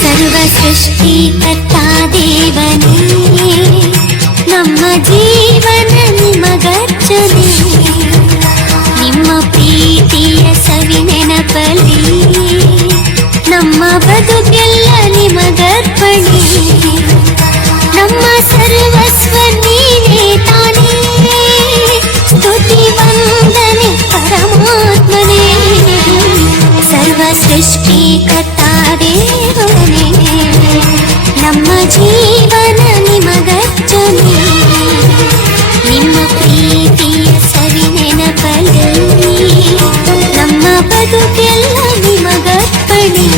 ಸರ್ವ ಸೃಷ್ಟಿಕರ್ತಾ ದೇವನೇ, ನಮ್ಮ ಜೀವನ ನಿಮಗರ್ಚನೆ. ನಿಮ್ಮ ಪ್ರೀತಿಯ ಸವಿ ನೆನಪಲಿ ನಮ್ಮ ಬದುಕೆಲ್ಲ ನಿಮಗರ್ಪಣೆ. ನಮ್ಮ ಸರ್ವಸ್ವ ನೀನೇ ತಾನೇ, ಸ್ತುತಿ ವಂದನೆ ಪರಮಾತ್ಮನೇ. ಸರ್ವ ಸೃಷ್ಟಿಕರ್ತಾ ದೇವನೇ, ನಮ್ಮ ಜೀವನ ನಿಮಗರ್ಚನೆ. ನಿಮ್ಮ ಪ್ರೀತಿಯ ಸವಿ ನೆನಪಲಿ ನಮ್ಮ ಬದುಕೆಲ್ಲ ನಿಮಗರ್ಪಣೆ.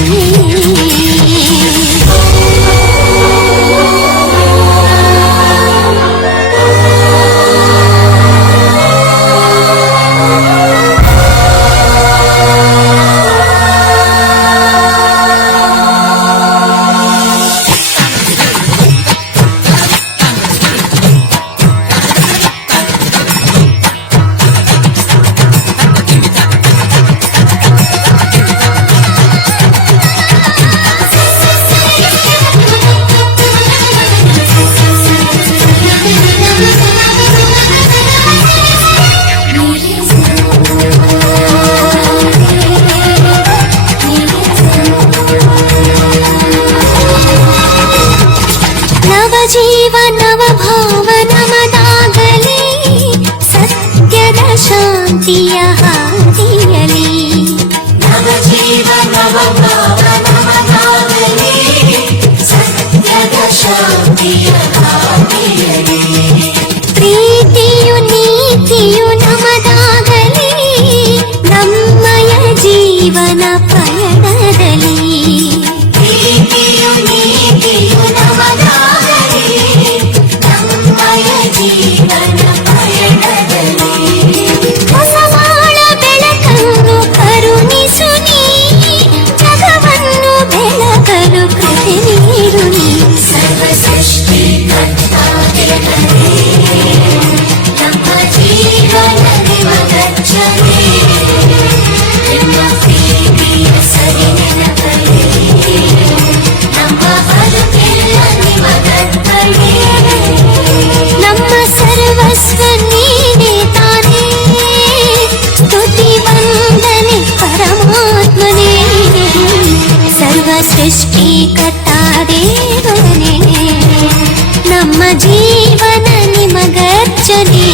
ಜೀವ ನವ ಭಾವ ನಮದಾಗಲಿ, ಸತ್ಯದ ಶಾಂತಿಯ ಹಾದಿಯಲಿ. ನವ ಜೀವ ನವ ಭಾವ ನಮದಾಗಲಿ, ಸತ್ಯದ ಶಾಂತಿಯ ಹಾದಿಯಲಿ. ಪ್ರೀತಿಯು ನೀತಿಯು ನಮದಾಗಲಿ, ನಮ್ಮಯ ಜೀವನ ಪಯಣದಲ್ಲಿ. ಪ್ರೀತಿಯು ನೀತಿಯು ನಮದಾಗಲಿ, ನಮ್ಮಯ ಜೀವನ ಪಯಣದಲ್ಲಿ. ಹೊಸವಾಳ ಬೆಳಕನ್ನು ಕರುಣಿಸು ನೀ, ಜಗವನ್ನು ಬೆಳಗಲು ಕೃಪೆ ನೀಡು ನೀ. ಸರ್ವ ಸೃಷ್ಟಿಕರ್ತಾ ದೇವನೇ, ನಮ್ಮ ಜೀವನ ನಿಮಗರ್ಚನೆ. ನಿಮ್ಮ ಪ್ರೀತಿಯ ಸವಿ ನೆನಪಲಿ ನಮ್ಮ ಬದುಕೆಲ್ಲ ನಿಮಗರ್ಪಣೆ. ನಮ್ಮ ಸರ್ವಸ್ವ ನೀನೇ ತಾನೇ, ಸ್ತುತಿ ವಂದನೆ ಪರಮಾತ್ಮನೇ. ಸರ್ವ ಸೃಷ್ಟಿಕರ್ತಾ ದೇವನೇ, ನಮ್ಮ ಜೀವನ ನಿಮಗರ್ಚನೆ.